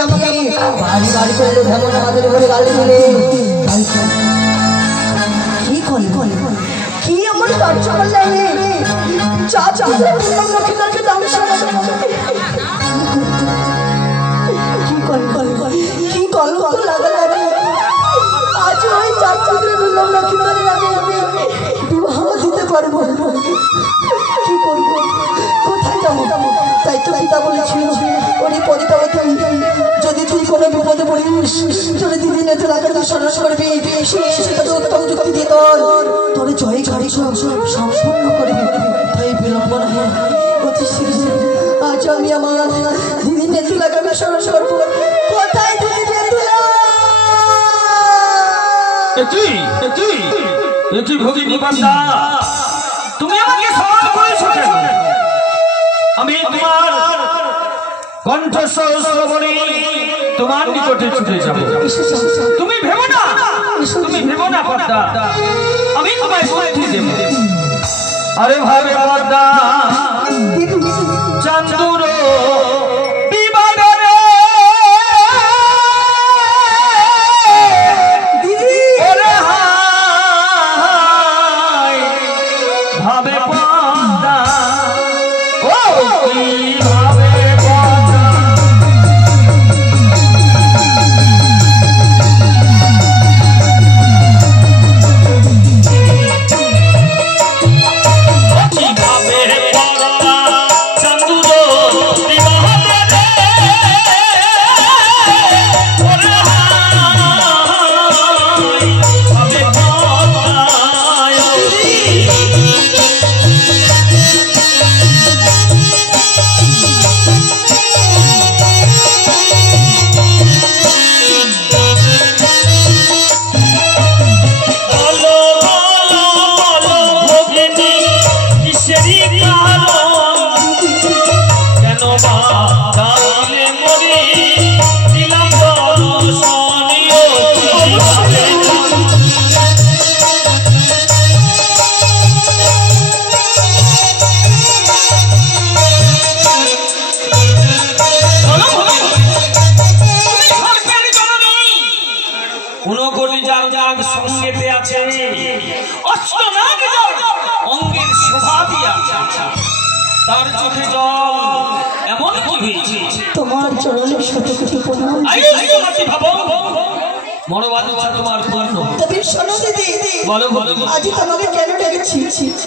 আমাকে বাড়ি বাড়ি করে ভেমন আমাদের ঘরে গালি দিলে কি কল কি আমার কার্য করলে চা চা লক্ষ্মীকে দাম কি কল লাগালে আজ ওই চার চাকরি দুর্লভ লক্ষ্মীদের আমি বিবাহ দিতে পারবো কি করবো কোথায় যাবো তাই তো পিতা বলেছিল ওরে পরিতাবতী যদি তুই কোনো বিপদে পড়িস যদি দিদিনে তোর আগে স্মরণ করবি সেটা উত্তম যুক্তি দিয়ে তোর জয় গাড়ি সব সম্পূর্ণ করবি তাই বিলম্ব নয় অতি শীঘ্র আজ আমি আমার দিদি নেতুলাকে আমি স্মরণ করবো কোথায় দিদি নেতুলা তুমি আমাকে স্মরণ করেছো কেন? আমি তোমার কণ্ঠস্বর শ্রবণে তোমার নিকটে ছুটে যাব। তুমি ভেবো না পদ্মা, আমি তোমায় শান্তি দেব। আরে ভাবে পদ্মা চান্দুর বিবাদরে ওরে হায় ভাবে পদ্মা ও কি ভাবে পদ্মা অঙ্গের শোভা দিয়া তার চোখে জল এমন কি হয়েছে তোমার চরণে শত কোটি প্রণাম তোমার পূর্ণ। তবে শোনো দিদি বলো আজ তোমাকে কেন ডেকেছি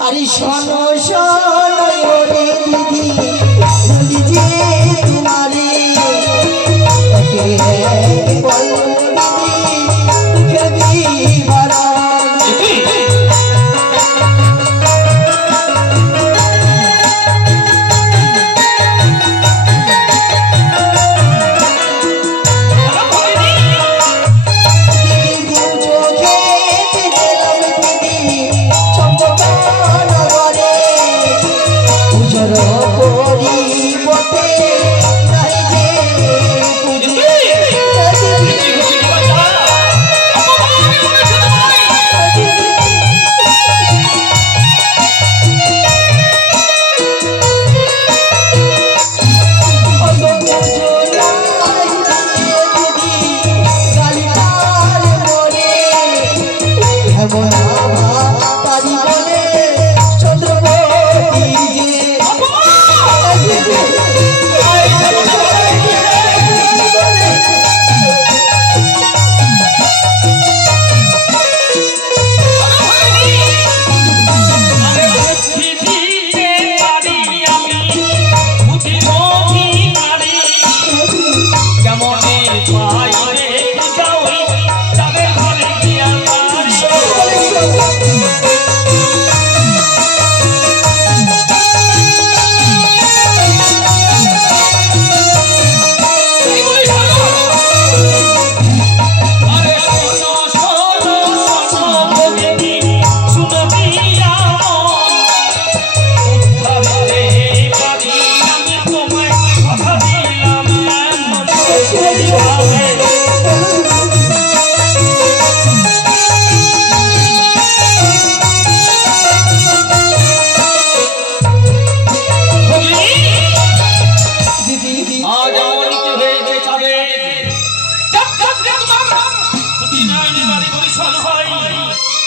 আরে শোনো শোনো রে দিদি বলি যে তোমারে বলো দিদি কবি বলা পরিবতে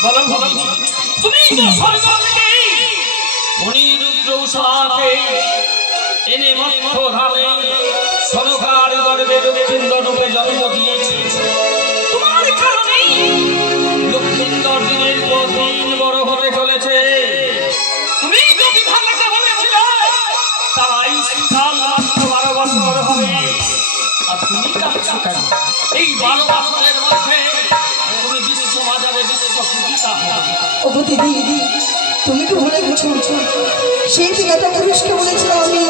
বলো ভগিনী, তুমি তো স্বর্গ থেকে মণিরুদ্র উষাকে এনে মধ্য ধামে সরকার গর্বে লক্ষ্মীন্দর রূপে জন্ম দিয়েছে। তোমার কারণেই লক্ষ্মীন্দর দিনের পর দিন বড় হতে চলেছে। তুমি তো বিধাতাকে বলেছিলে তারাই শিক্ষা মাত্র 12 বছর হবে, আর তুমি কাঁদছো কেন? এই 12 বছরের মধ্যে তুমি বিশ্ব বাজারে বিশ্ব পূজিতা হবে। ও দিদি, তুমি কি ভুলে গেছো? সেই দিন একটা পুরুষকে বলেছিলাম আমি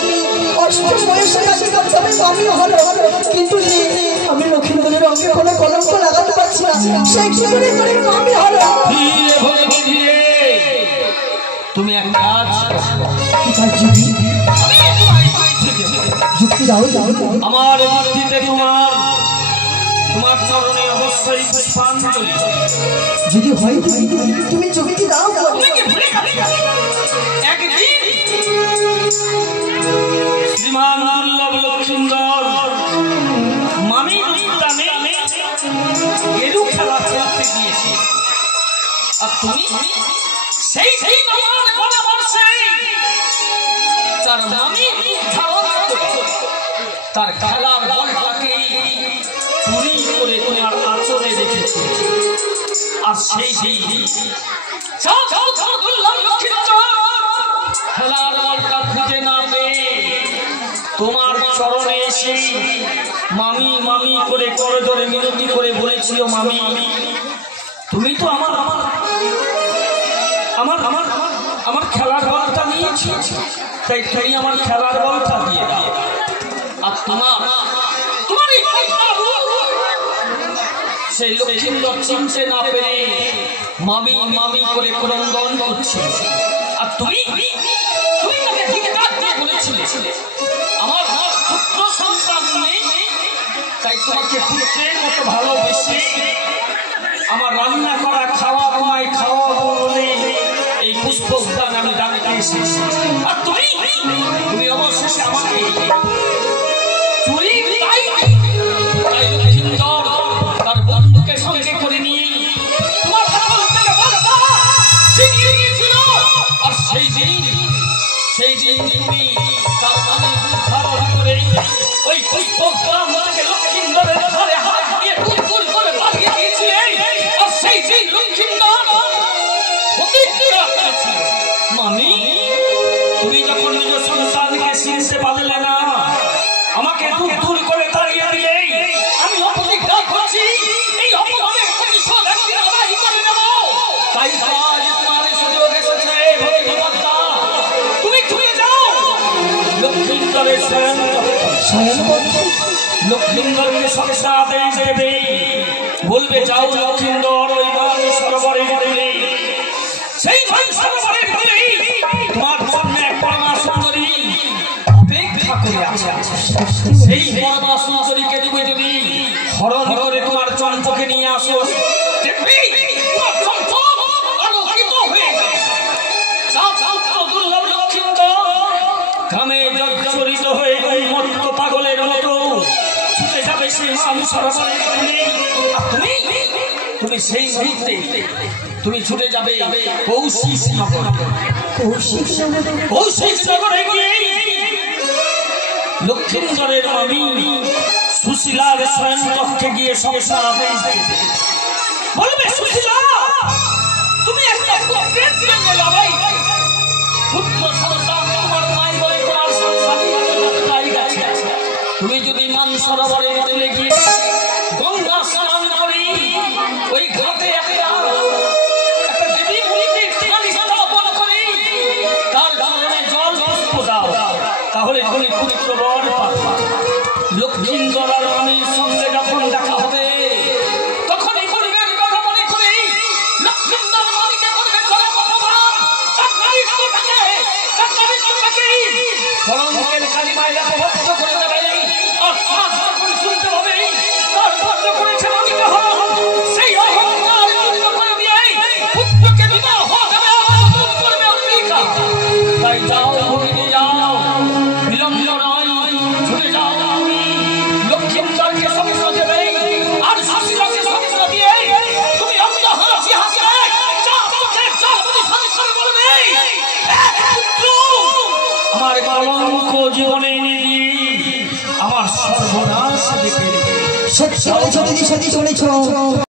অষ্টম বয়সে কাছে কাছে আমিও হলো, কিন্তু আমি লক্ষ্মীন্দরের অঙ্গে কোনো কলঙ্ক লাগাতে পারছি না। সেই কি করে আমি হলো? ধীরে ভগিনী ধীরে, তুমি এক কাজ যুক্তি দাও। আমার বুদ্ধিতে তোমার চরণে অবশ্যই পুষ্পাঞ্জলি যদি হয় তুমি যুক্তি দাও। একদিন শ্রীমান দুর্লভ লক্ষ্মীন্দর মামি উদ্যানে গেরু খেলা খেলতে গিয়েছে, আর তুমি সেই আমার পরামর্শে তার মামি ধারণ করে তার খেলার বলটাকে চুরি করে তোমার আচরে রেখেছে। আর সেই খেলার বলটা খুঁজে না পেয়ে তোমার চরণে এসে মামি মামি করে করজোরে মিনতি করে বলেছিল, মামি তুমি তো আমার আমার আমার আমার খেলার বলটা নিয়েছি, তাই তুমি আমার খেলার বলটা দিয়ে দাও। আর তোমার সেই লক্ষ্মীন্দর চিনতে না পেরে মামি মামি করে ক্রন্দন করছে। আর তুমি তাকে দিকে ডাকতে বলেছিলে আমার পুত্র সন্তান নেই, তাই তোমাকে পুত্রের মতো ভালোবেসে আমার রান্না করা খাওয়া তোমায় খাওয়াবো বলে এই পুষ্পদান আমি ডাকতে এসেছি। আর তুমি অবশেষে আমাকে চুরি তাই লক্ষ্মীন্দর তার বন্ধুকে সঙ্গে করে নিয়ে তোমার কাছ থেকে বারবার ছিনিয়ে নিয়েছিল। আর সেই দিন তুমি তার মানে ধারণ করে ওই পুষ্পদান থেকে লক্ষ্মীন্দরের ঘরে হাত দিয়ে দূর করে পাঠিয়ে দিয়েছিলে। আর সেই লক্ষ্মীন্দর প্রতিক্রিয়া করেছিল, মামি তুমি যখন নিজ সন্তানকে চিনতে পারলে না, আমাকে দূর করে তাড়িয়ে দিলে, আমি অপ্রতিজ্ঞা করছি এই অপমানের প্রতিশোধ একদিন আদায় করে নেব। তাই আজ তোমার সুযোগ এসেছে ভগবতী, তুমি চলে যাও লক্ষ্মীন্দরের লক্ষ্মীন্দরকে সবসা আদেশ দেবে, বলবে যাও লক্ষ্মীন্দর ওই মান সরোবরে গেলে সেই মান সরোবরের গেলে তোমার জন্য এক পরমা সুন্দরী অপেক্ষা করে আছে। সেই পরমা সুন্দরীকে তুমি যদি হরণ করে তোমার চম্পকে নিয়ে আসো, দেখবি তোমার চম্পক আলোকিত হয়ে যাবে। দুর্লভ লক্ষ্মীন্দর কামে জর্জরিত হয়ে উন্মত্ত পাগলের মতো ছুটে যাবে সেই মান সরোবরের গেলে। আর তুমি সেই মুহূর্তে তুমি ছুটে যাবে কৌশিক নগরে গিয়ে লক্ষ্মীন্দরের মামি সুশীলার স্বয়ং কক্ষে গিয়ে সমস্যা বলবে, সুশীলা তুমি একটা পুত্রের জন্য লড়াই, পুত্র সন্তান তোমার মাই বলে তোমার সংসারী আছে। তুমি যদি মান সরোবরে চলে গিয়ে গঙ্গা স্নান করি ওই ঘাটে একটা দেবী মূর্তি স্থাপন করি তার চরণে জল পুষ্প দাও, তাহলে তুমি পুত্র বর পাবে। লক্ষ্মীন্দর আর মামির সঙ্গে যখন দেখা হবে তখনই পরিবের কথা মনে করে লক্ষ্মীন্দর মামিকে করবে চরম অপমান, তার নারীত্বটাকে কলঙ্কের কালিমায় অপভক্ত করে দেবে। আর যখন শুনতে হবে আমার কলঙ্ক জীবনে এনে দিয়ে আমার সর্বনাশ দেখে সত্যি বলেছ দিদি, সত্যি বলেছ।